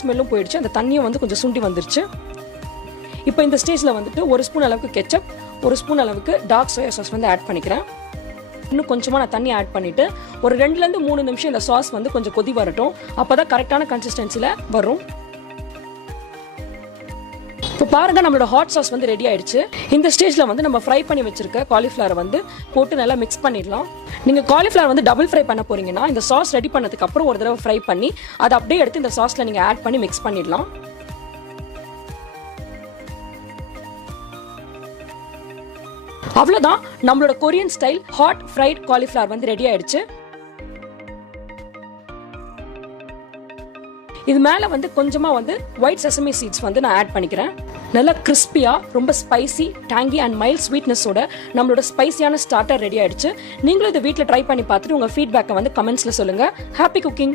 ஸ்மெல்லும் போயிடுச்சு, அந்த தண்ணியும் வந்து கொஞ்சம் சுண்டி வந்துருச்சு. இப்போ இந்த ஸ்டேஜில் வந்துட்டு 1 ஸ்பூன் அளவுக்கு கெச்சப், 1 ஸ்பூன் அளவுக்கு டார்க் சோயா சாஸ் வந்து ஆட் பண்ணிக்கிறேன். இன்னும் கொஞ்சமாக நான் தண்ணி ஆட் பண்ணிவிட்டு ஒரு 2லேருந்து 3 நிமிஷம் இந்த சாஸ் வந்து கொஞ்சம் கொதி வரட்டும். அப்போ தான் கரெக்டான கன்சிஸ்டன்சியில் வரும். இப்போ பாருங்கள், நம்மளோட ஹாட் சாஸ் வந்து ரெடி ஆயிடுச்சு. இந்த ஸ்டேஜில் வந்து நம்ம ஃப்ரை பண்ணி வச்சிருக்க காலிஃப்ளவரை வந்து போட்டு நல்லா மிக்ஸ் பண்ணிடலாம். நீங்கள் காலிஃப்ளவர் வந்து டபுள் ஃப்ரை பண்ண போறீங்கன்னா இந்த சாஸ் ரெடி பண்ணதுக்கு அப்புறம் ஒரு தடவை ஃப்ரை பண்ணி அதை அப்படியே எடுத்து இந்த சாஸில் நீங்கள் ஆட் பண்ணி மிக்ஸ் பண்ணிடலாம். அவ்வளோதான், நம்மளோட Korean style hot fried cauliflower வந்து ரெடி ஆயிடுச்சு. இது மேலே வந்து கொஞ்சமாக வந்து ஒயிட் செசமி சீட்ஸ் வந்து நான் ஆட் பண்ணிக்கிறேன். நல்லா கிறிஸ்பியாக, ரொம்ப ஸ்பைசி, டேங்கி அண்ட் மைல்ட் ஸ்வீட்னஸோட நம்மளோட ஸ்பைசியான ஸ்டார்டர் ரெடி ஆயிடுச்சு. நீங்களும் இதை வீட்டில் ட்ரை பண்ணி பார்த்துட்டு உங்கள் ஃபீட்பேக்கை வந்து கமெண்ட்ஸில் சொல்லுங்கள். Happy cooking.